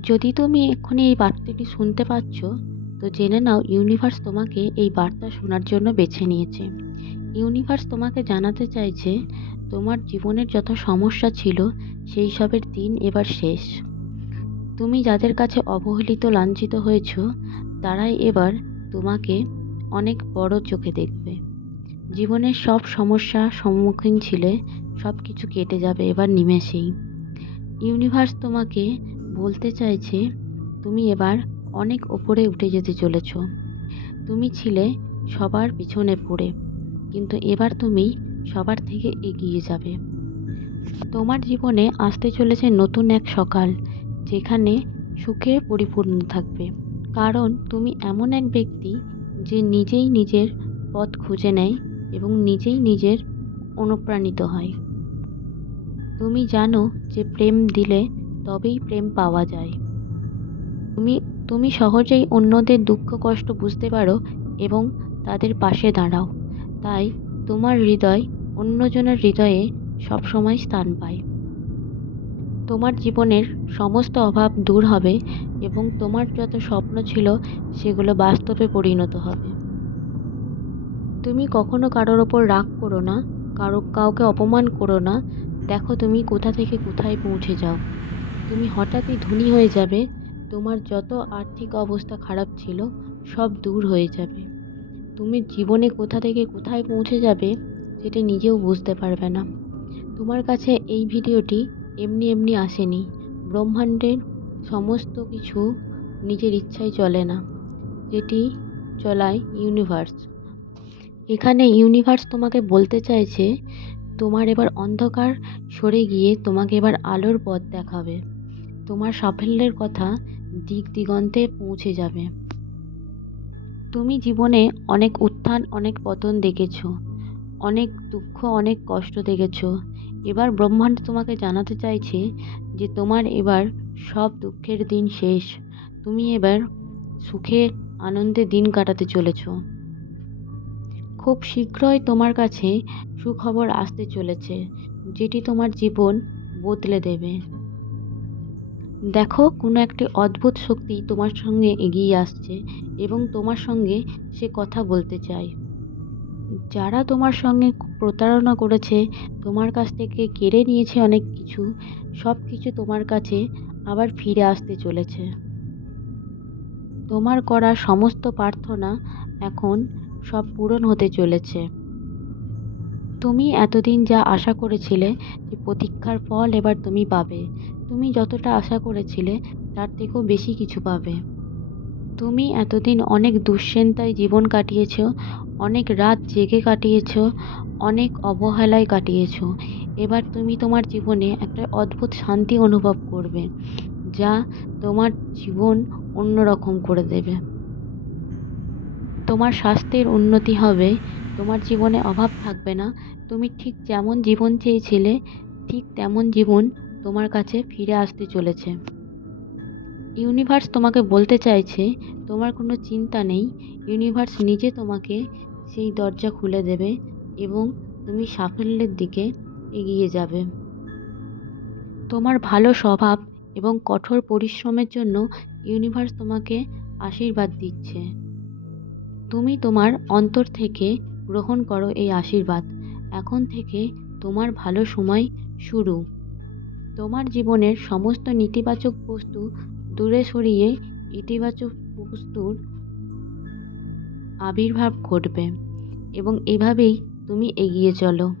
যদি তুমি এক্ষুনি এই বার্তাটি শুনতে পাচ্ছ, তো জেনে নাও ইউনিভার্স তোমাকে এই বার্তা শোনার জন্য বেছে নিয়েছে। ইউনিভার্স তোমাকে জানাতে চাইছে, তোমার জীবনের যত সমস্যা ছিল, সেই সবের দিন এবার শেষ। তুমি যাদের কাছে অবহেলিত লাঞ্ছিত হয়েছ, তারাই এবার তোমাকে অনেক বড় চোখে দেখবে। জীবনের সব সমস্যা সম্মুখীন ছিলে সব কিছু কেটে যাবে এবার নিমেষেই। ইউনিভার্স তোমাকে বলতে চাইছে, তুমি এবার অনেক ওপরে উঠে যেতে চলেছ। তুমি ছিলে সবার পিছনে পড়ে, কিন্তু এবার তুমি সবার থেকে এগিয়ে যাবে। তোমার জীবনে আসতে চলেছে নতুন এক সকাল, যেখানে সুখে পরিপূর্ণ থাকবে। কারণ তুমি এমন এক ব্যক্তি যে নিজেই নিজের পথ খুঁজে নেয় এবং নিজেই নিজের অনুপ্রাণিত হয়। তুমি জানো যে প্রেম দিলে তবেই প্রেম পাওয়া যায়। তুমি তুমি সহজেই অন্যদের দুঃখ, কষ্ট বুঝতে পারো এবং তাদের পাশে দাঁড়াও। তাই তোমার হৃদয় অন্যজনের হৃদয়ে সবসময় স্থান পায়। তোমার জীবনের সমস্ত অভাব দূর হবে এবং তোমার যত স্বপ্ন ছিল সেগুলো বাস্তবে পরিণত হবে। তুমি কখনো কারোর ওপর রাগ করো না, কারও, কাউকে অপমান করো না। দেখো তুমি কোথা থেকে কোথায় পৌঁছে যাও। তুমি হঠাৎই ধনী হয়ে যাবে, তোমার যত আর্থিক অবস্থা খারাপ ছিল, সব দূর হয়ে যাবে। তুমি জীবনে কোথা থেকে কোথায় পৌঁছে যাবে, সেটা নিজেও বুঝতে পারবে না। তোমার কাছে এই ভিডিওটি এমনি এমনি আসেনি। ব্রহ্মাণ্ডের সমস্ত কিছু নিজের ইচ্ছায় চলে না, যেটি চলায় ইউনিভার্স। এখানে ইউনিভার্স তোমাকে বলতে চাইছে, তোমার এবার অন্ধকার সরে গিয়ে তোমাকে এবার আলোর পথ দেখাবে। তোমার সাফল্যের কথা দিক দিগন্তে পৌঁছে যাবে। তুমি জীবনে অনেক উত্থান, অনেক পতন দেখেছ। অনেক দুঃখ, অনেক কষ্ট দেখেছ। এবার ব্রহ্মাণ্ড তোমাকে জানাতে চাইছে যে তোমার এবার সব দুঃখের দিন শেষ। তুমি এবার সুখে, আনন্দে দিন কাটাতে চলেছ। খুব শীঘ্রই তোমার কাছে সুখবর আসতে চলেছে, যেটি তোমার জীবন বদলে দেবে। দেখো, কোনো একটি অদ্ভুত শক্তি তোমার সঙ্গে এগিয়ে আসছে এবং তোমার সঙ্গে সে কথা বলতে চায়। যারা তোমার সঙ্গে প্রতারণা করেছে, তোমার কাছ থেকে কেড়ে নিয়েছে অনেক কিছু সব কিছু তোমার কাছে আবার ফিরে আসতে চলেছে। তোমার করা সমস্ত প্রার্থনা এখন সব পূরণ হতে চলেছে। তুমি এতদিন যা আশা করেছিলে যে প্রতীক্ষার ফল এবার তুমি পাবে তুমি যতটা আশা করেছিলে, তার থেকেও বেশি কিছু পাবে। তুমি এতদিন অনেক দুশ্চিন্তায় জীবন কাটিয়েছ, অনেক রাত জেগে কাটিয়েছ, অনেক অবহেলায় কাটিয়েছ। এবার তুমি তোমার জীবনে একটা অদ্ভুত শান্তি অনুভব করবে, যা তোমার জীবন অন্যরকম করে দেবে। তোমার স্বাস্থ্যের উন্নতি হবে, তোমার জীবনে অভাব থাকবে না। তুমি ঠিক যেমন জীবন চেয়েছিলে, ঠিক তেমন জীবন তোমার কাছে ফিরে আসতে চলেছে। ইউনিভার্স তোমাকে বলতে চাইছে, তোমার কোনো চিন্তা নেই। ইউনিভার্স নিজে তোমাকে সেই দরজা খুলে দেবে এবং তুমি সাফল্যের দিকে এগিয়ে যাবে। তোমার ভালো স্বভাব এবং কঠোর পরিশ্রমের জন্য ইউনিভার্স তোমাকে আশীর্বাদ দিচ্ছে। তুমি তোমার অন্তর থেকে গ্রহণ করো এই আশীর্বাদ। এখন থেকে তোমার ভালো সময় শুরু। তোমার জীবনের সমস্ত নেতিবাচক বস্তু দূরে সরিয়ে ইতিবাচক বস্তুর আবির্ভাব ঘটবে এবং এভাবেই তুমি এগিয়ে চলো।